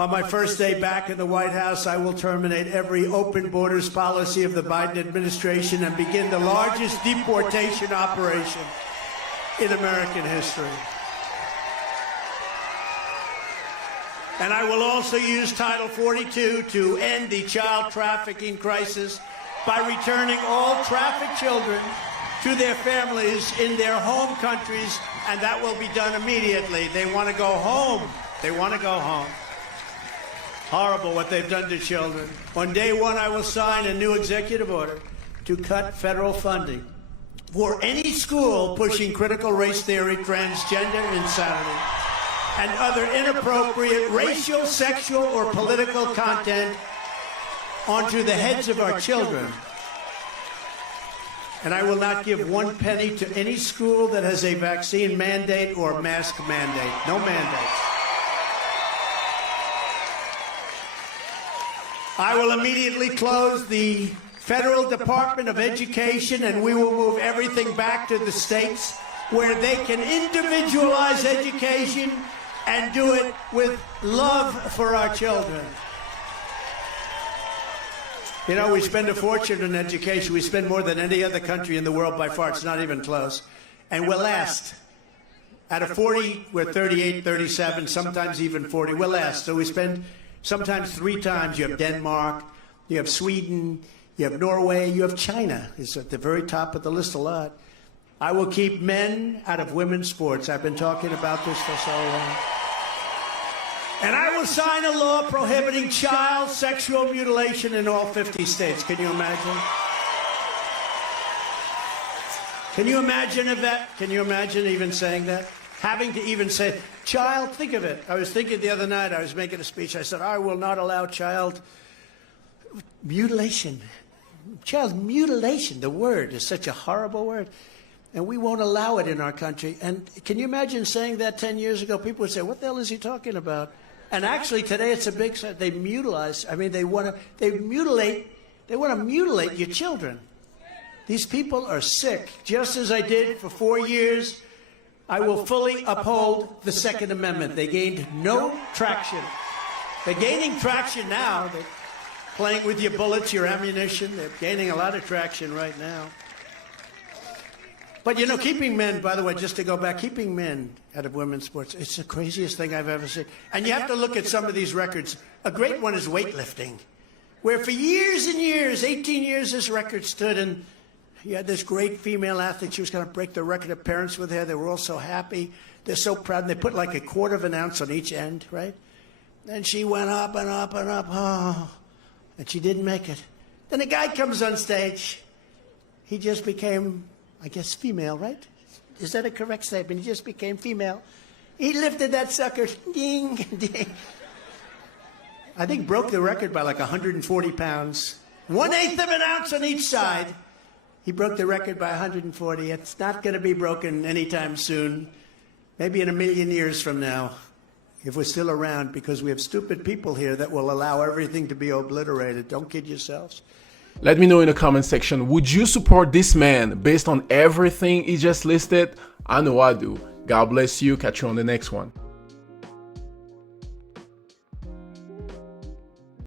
On my first day back in the White House, I will terminate every open borders policy of the Biden administration and begin the largest deportation operation in American history. And I will also use Title 42 to end the child trafficking crisis by returning all trafficked children to their families in their home countries, and that will be done immediately. They want to go home. They want to go home. Horrible what they've done to children. On day one, I will sign a new executive order to cut federal funding for any school pushing critical race theory, transgender insanity, and other inappropriate racial, sexual, or political content onto the heads of our children. And I will not give one penny to any school that has a vaccine mandate or mask mandate. No mandates. I will immediately close the Federal Department of Education, and we will move everything back to the states where they can individualize education and do it with love for our children. You know, we spend a fortune in education. We spend more than any other country in the world by far. It's not even close. And we're last. Out of 40, we're 38, 37, sometimes even 40. We're last. So we spend sometimes 3 times. You have Denmark, you have Sweden, you have Norway, you have China. It's at the very top of the list a lot. I will keep men out of women's sports. I've been talking about this for so long. And I will sign a law prohibiting child sexual mutilation in all 50 states. Can you imagine? Can you imagine that? Can you imagine even saying that? Having to even say, child, think of it. I was thinking the other night, I was making a speech. I said, I will not allow child mutilation. Child mutilation, the word is such a horrible word. And we won't allow it in our country. And can you imagine saying that 10 years ago? People would say, what the hell is he talking about? And actually today it's a big, they mutilize, I mean, they want to mutilate your children. These people are sick. Just as I did for 4 years, I will fully uphold the Second Amendment. They gained no traction. They're gaining traction now. They're playing with your bullets, your ammunition. They're gaining a lot of traction right now. But, you know, keeping men, by the way, just to go back, keeping men out of women's sports, it's the craziest thing I've ever seen. And you have to look at some of these records. A great one is weightlifting, where for years and years, 18 years, this record stood, and you had this great female athlete. She was going to break the record. Her parents were there. They were all so happy. They're so proud. And they put like a quarter of an ounce on each end, right? And she went up and up and up. Oh, and she didn't make it. Then a guy comes on stage. He just became, I guess, female, right? Is that a correct statement? He just became female. He lifted that sucker, ding, ding. I think broke the record by like 140 pounds. 1/8 of an ounce on each side. He broke the record by 140. It's not going to be broken anytime soon. Maybe in a million years from now, if we're still around, because we have stupid people here that will allow everything to be obliterated. Don't kid yourselves. Let me know in the comment section, would you support this man based on everything he just listed? I know I do. God bless you. Catch you on the next one.